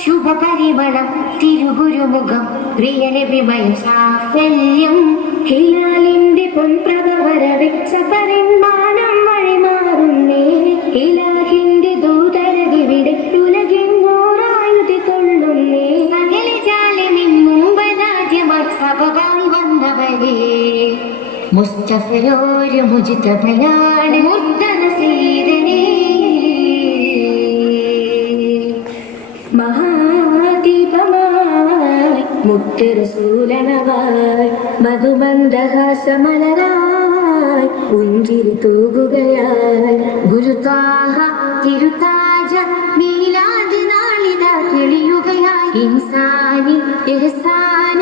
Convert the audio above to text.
ശുഭപരിമളം തിരുഗുരുമുഖം പ്രിയനബിമയ സാഫല്യം ഹിലാലിന്റെ പൊൻപ്രഭവരവിച്ച പരിമാണം വഴിമാറുന്നേ ഇലാഹിന്റെ ദൂതരകിവിടെ ഉലകിന്നോറായുധി കൊള്ളുന്നേ സകല ജാലമിൻ മുമ്പനാദ്യമായി സഭവായി വന്നവരെ മുസ്തഫയോര് മുജിതബയാണ് മുർത്തന സീതനേ മഹാദീപമായി മുത്തുറസൂലനവായി മധുമന്ദഹാസമലരായി പുഞ്ചിരി തൂകുകയായി ഗുരുതാഹ തിരുതാജ മീലാദ് നാളിത തെളിയുകയായി ഇൻസാനി ഇഹ്സാന